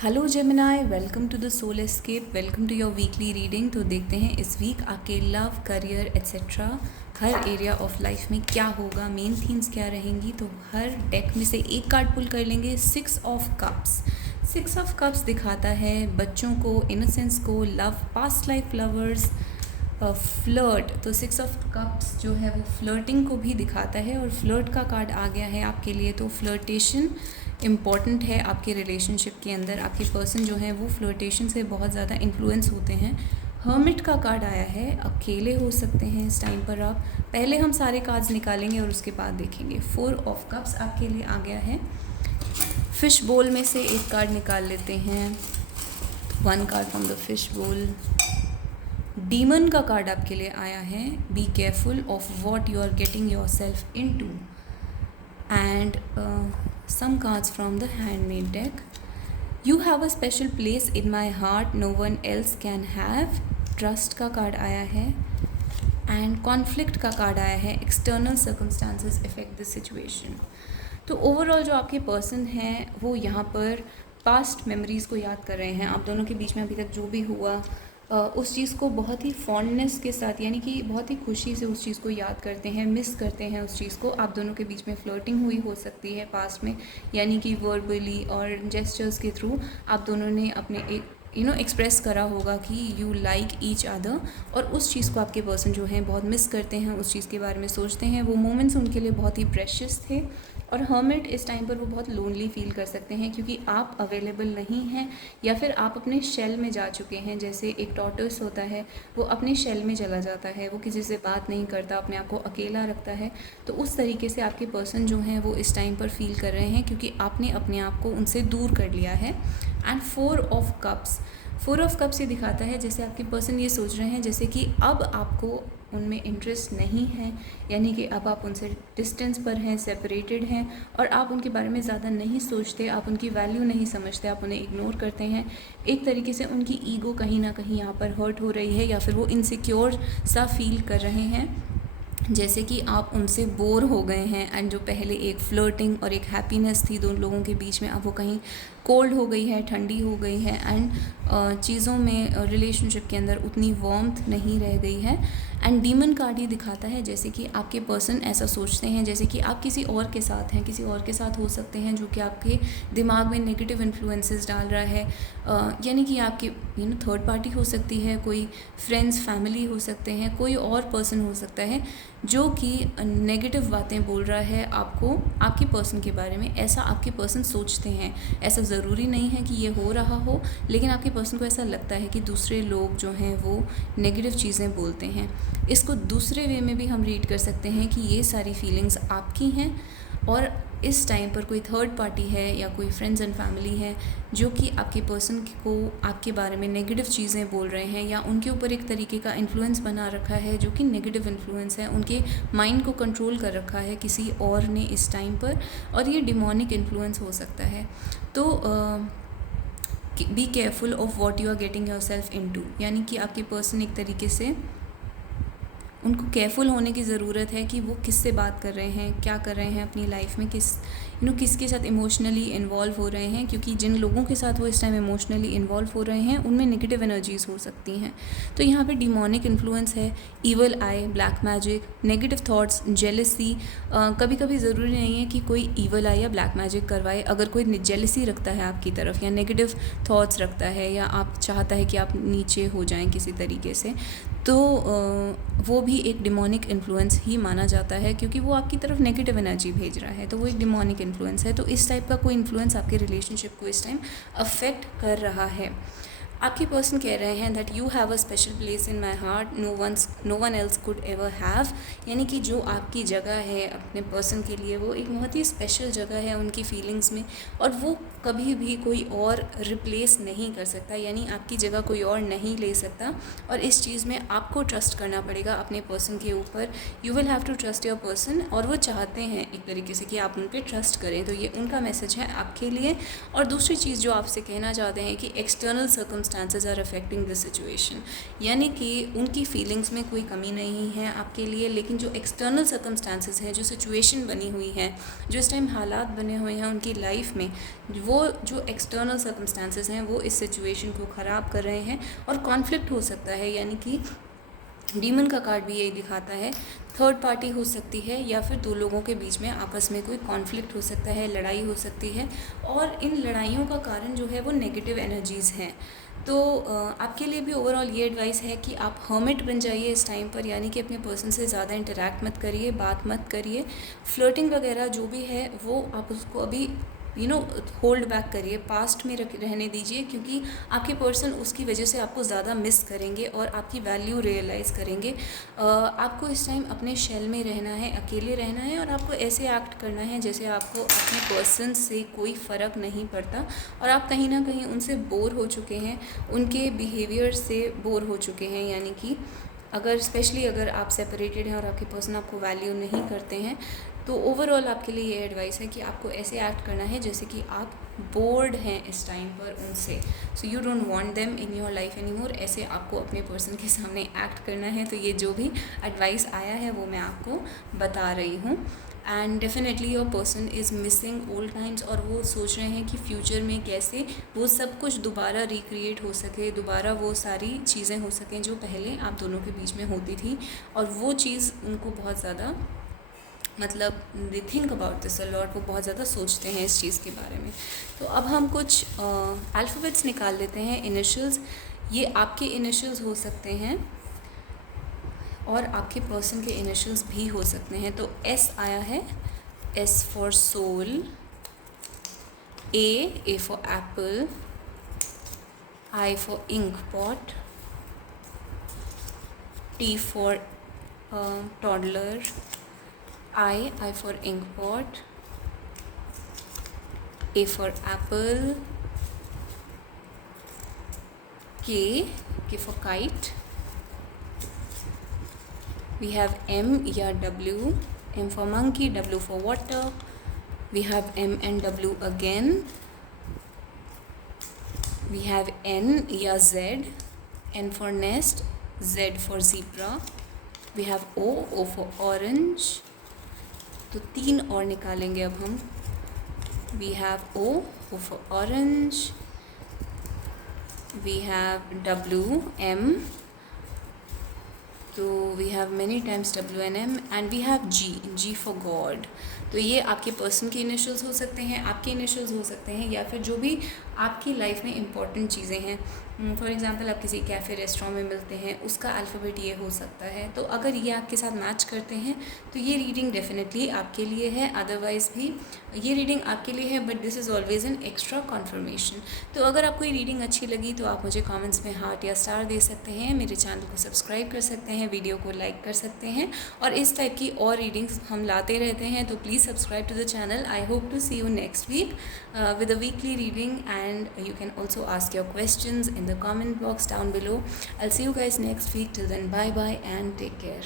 Hello Gemini, welcome to the soul escape. Welcome to your weekly reading. तो देखते हैं इस वीक आपके लव, करियर एट्सेट्रा हर एरिया ऑफ लाइफ में क्या होगा, मेन थीम्स क्या रहेंगी। तो हर डेक में से एक कार्ड पुल कर लेंगे। 6 ऑफ कप्स। 6 ऑफ कप्स दिखाता है बच्चों को, इनोसेंस को, love, past life lovers, flirt. तो 6 ऑफ कप्स जो है वो फ्लर्टिंग को भी दिखाता है और फ्लर्ट का कार्ड आ गया है आपके लिए। तो फ्लर्टेशन इम्पॉर्टेंट है आपके रिलेशनशिप के अंदर। आपके पर्सन जो है वो फ्लर्टेशन से बहुत ज़्यादा इन्फ्लुएंस होते हैं। हर्मिट का कार्ड आया है, अकेले हो सकते हैं इस टाइम पर आप। पहले हम सारे कार्ड्स निकालेंगे और उसके बाद देखेंगे। 4 ऑफ कप्स आपके लिए आ गया है। फिश बोल में से एक कार्ड निकाल लेते हैं। 1 card from the fish bowl. Demon का कार्ड आपके लिए आया है। Be careful of what you are getting yourself into. And some cards from the handmade deck. You have a special place in my heart no one else can have. Trust का card आया है and conflict का card आया है। External circumstances affect this situation. तो overall जो आपके person हैं वो यहाँ पर पास्ट मेमोरीज़ को याद कर रहे हैं। आप दोनों के बीच में अभी तक जो भी हुआ उस चीज़ को बहुत ही फॉन्डनेस के साथ, यानी कि बहुत ही खुशी से उस चीज़ को याद करते हैं, मिस करते हैं उस चीज़ को। आप दोनों के बीच में फ्लर्टिंग हुई हो सकती है पास्ट में, यानी कि वर्बली और जेस्चर्स के थ्रू आप दोनों ने अपने एक एक्सप्रेस करा होगा कि यू लाइक ईच अदर। और उस चीज़ को आपके पर्सन जो हैं बहुत मिस करते हैं, उस चीज़ के बारे में सोचते हैं। वो मोमेंट्स उनके लिए बहुत ही प्रेशियस थे। और हर्मिट इस टाइम पर वो बहुत लोनली फील कर सकते हैं क्योंकि आप अवेलेबल नहीं हैं या फिर आप अपने शेल में जा चुके हैं। जैसे एक टॉर्टोइस होता है, वो अपने शेल में चला जाता है, वो किसी से बात नहीं करता, अपने आप को अकेला रखता है। तो उस तरीके से आपके पर्सन जो हैं वो इस टाइम पर फील कर रहे हैं क्योंकि आपने अपने आप को उनसे दूर कर लिया है। And 4 of cups. 4 of cups ये दिखाता है जैसे आपके पर्सन ये सोच रहे हैं जैसे कि अब आपको उनमें इंटरेस्ट नहीं है, यानी कि अब आप उनसे डिस्टेंस पर हैं, सेपरेटेड हैं और आप उनके बारे में ज़्यादा नहीं सोचते, आप उनकी वैल्यू नहीं समझते, आप उन्हें इग्नोर करते हैं। एक तरीके से उनकी ईगो कहीं ना कहीं यहाँ पर हर्ट हो रही है या फिर वो इनसिक्योर सा फील कर रहे हैं, जैसे कि आप उनसे बोर हो गए हैं। एंड जो पहले एक फ्लर्टिंग और एक हैप्पीनेस थी दोनों लोगों के बीच में, अब वो कहीं कोल्ड हो गई है, ठंडी हो गई है। एंड चीज़ों में, रिलेशनशिप के अंदर उतनी वार्मथ नहीं रह गई है। एंड डीमन कार्ड ये दिखाता है जैसे कि आपके पर्सन ऐसा सोचते हैं जैसे कि आप किसी और के साथ हैं, किसी और के साथ हो सकते हैं जो कि आपके दिमाग में नेगेटिव इन्फ्लुएंसेस डाल रहा है। यानी कि आपके थर्ड पार्टी हो सकती है, कोई फ्रेंड्स, फैमिली हो सकते हैं, कोई और पर्सन हो सकता है जो कि नेगेटिव बातें बोल रहा है आपको, आपके पर्सन के बारे में। ऐसा आपके पर्सन सोचते हैं। ऐसा ज़रूरी नहीं है कि ये हो रहा हो, लेकिन आपके पर्सन को ऐसा लगता है कि दूसरे लोग जो हैं वो नेगेटिव चीज़ें बोलते हैं। इसको दूसरे वे में भी हम रीड कर सकते हैं कि ये सारी फीलिंग्स आपकी हैं और इस टाइम पर कोई थर्ड पार्टी है या कोई फ्रेंड्स एंड फैमिली है जो कि आपके पर्सन को आपके बारे में नेगेटिव चीज़ें बोल रहे हैं या उनके ऊपर एक तरीके का इन्फ्लुएंस बना रखा है जो कि नेगेटिव इन्फ्लुएंस है, उनके माइंड को कंट्रोल कर रखा है किसी और ने इस टाइम पर, और ये डिमोनिक इन्फ्लुएंस हो सकता है। तो be careful of what you are getting yourself into, यानी कि आपके पर्सन एक तरीके से उनको केयरफुल होने की ज़रूरत है कि वो किससे बात कर रहे हैं, क्या कर रहे हैं अपनी लाइफ में, किसके साथ इमोशनली इन्वॉल्व हो रहे हैं, क्योंकि जिन लोगों के साथ वो इस टाइम इमोशनली इन्वॉल्व हो रहे हैं उनमें नेगेटिव एनर्जीज़ हो सकती हैं। तो यहाँ पे डिमोनिक इन्फ्लुएंस है, ईवल आई, black magic, negative thoughts, jealousy. कभी कभी ज़रूरी नहीं है कि कोई ईवल आई या ब्लैक मैजिक करवाए। अगर कोई जेलसी रखता है आपकी तरफ या नेगेटिव थॉट्स रखता है या आप चाहता है कि आप नीचे हो जाएं किसी तरीके से, तो वो भी एक डिमोनिक इन्फ्लुएंस ही माना जाता है क्योंकि वो आपकी तरफ नेगेटिव एनर्जी भेज रहा है। तो वो एक डिमोनिक इन्फ्लुएंस है। तो इस टाइप का कोई इन्फ्लुएंस आपके रिलेशनशिप को इस टाइम अफेक्ट कर रहा है। आपके पर्सन कह रहे हैं that you have a special place in my heart no one else could ever have, यानी कि जो आपकी जगह है अपने पर्सन के लिए वो एक बहुत ही स्पेशल जगह है उनकी फीलिंग्स में, और वो कभी भी कोई और रिप्लेस नहीं कर सकता, यानी आपकी जगह कोई और नहीं ले सकता। और इस चीज़ में आपको ट्रस्ट करना पड़ेगा अपने पर्सन के ऊपर। You will have to trust your person, और वो चाहते हैं एक तरीके से कि आप उन पर ट्रस्ट करें। तो ये उनका मैसेज है आपके लिए। और दूसरी चीज़ जो आपसे कहना चाहते हैं कि external circumstances are affecting this situation, यानी कि उनकी फीलिंग्स में कोई कमी नहीं है आपके लिए, लेकिन जो एक्सटर्नल सर्कमस्टांसेस हैं, जो सिचुएशन बनी हुई है, जो इस टाइम हालात बने हुए हैं उनकी लाइफ में, वो जो एक्सटर्नल सर्कमस्टांसेस हैं वो इस सिचुएशन को ख़राब कर रहे हैं और कॉन्फ्लिक्ट हो सकता है, यानी कि डीमन का कार्ड भी यही दिखाता है। थर्ड पार्टी हो सकती है या फिर दो लोगों के बीच में आपस में कोई कॉन्फ्लिक्ट हो सकता है, लड़ाई हो सकती है, और इन लड़ाइयों का कारण जो है वो नेगेटिव एनर्जीज़ हैं। तो आपके लिए भी ओवरऑल ये एडवाइस है कि आप हर्मिट बन जाइए इस टाइम पर, यानी कि अपने पर्सन से ज़्यादा इंटरेक्ट मत करिए, बात मत करिए। फ्लर्टिंग वगैरह जो भी है वो आप उसको अभी होल्ड बैक करिए, पास्ट में रहने दीजिए, क्योंकि आपके पर्सन उसकी वजह से आपको ज़्यादा मिस करेंगे और आपकी वैल्यू रियलाइज़ करेंगे। आपको इस टाइम अपने शेल में रहना है, अकेले रहना है, और आपको ऐसे एक्ट करना है जैसे आपको अपने पर्सन से कोई फ़र्क नहीं पड़ता और आप कहीं ना कहीं उनसे बोर हो चुके हैं, उनके बिहेवियर से बोर हो चुके हैं। यानी कि स्पेशली अगर आप सेपरेटेड हैं और आपके पर्सन आपको वैल्यू नहीं करते हैं, तो ओवरऑल आपके लिए ये एडवाइस है कि आपको ऐसे एक्ट करना है जैसे कि आप बोर्ड हैं इस टाइम पर उनसे, so you don't want them in your life any more. ऐसे आपको अपने पर्सन के सामने एक्ट करना है। तो ये जो भी एडवाइस आया है वो मैं आपको बता रही हूँ। And definitely your person is missing old times, और वो सोच रहे हैं कि फ्यूचर में कैसे वो सब कुछ दोबारा रिक्रिएट हो सके, दोबारा वो सारी चीज़ें हो सकें जो पहले आप दोनों के बीच में होती थी, और वो चीज़ उनको बहुत ज़्यादा they think about this a lot, वो बहुत ज़्यादा सोचते हैं इस चीज़ के बारे में। तो अब हम कुछ अल्फ़ाबेट्स निकाल लेते हैं, इनिशियल्स। ये आपके इनिशियल्स हो सकते हैं और आपके पर्सन के इनिशियल्स भी हो सकते हैं। तो एस आया है, S for soul, A for apple, I for ink pot, T for toddler, I for ink pot, A for apple, K for kite. We have M या W, M for monkey, W for water. We have M and W again. We have N या Z, N for nest, Z for zebra. We have O for orange. तो 3 और निकालेंगे अब हम। We have O for orange, we have W, M, तो we have many times W and M, and we have G for God। तो ये आपके person के इनिशियल्स हो सकते हैं, आपके इनिशियल्स हो सकते हैं, या फिर जो भी आपकी लाइफ में इम्पॉर्टेंट चीज़ें हैं। फॉर एग्जांपल आप किसी कैफ़े रेस्टोरेंट में मिलते हैं, उसका अल्फ़ाबेट ये हो सकता है। तो अगर ये आपके साथ मैच करते हैं तो ये रीडिंग डेफिनेटली आपके लिए है। अदरवाइज़ भी ये रीडिंग आपके लिए है, but this is always an extra confirmation. तो अगर आपको ये रीडिंग अच्छी लगी तो आप मुझे कमेंट्स में हार्ट या स्टार दे सकते हैं, मेरे चैनल को सब्सक्राइब कर सकते हैं, वीडियो को लाइक कर सकते हैं, और इस टाइप की और रीडिंग्स हम लाते रहते हैं। तो please subscribe to the channel. I hope to see you next week with a weekly reading, and you can also ask your questions in the comment box down below. I'll see you guys next week. Till then, bye bye and take care.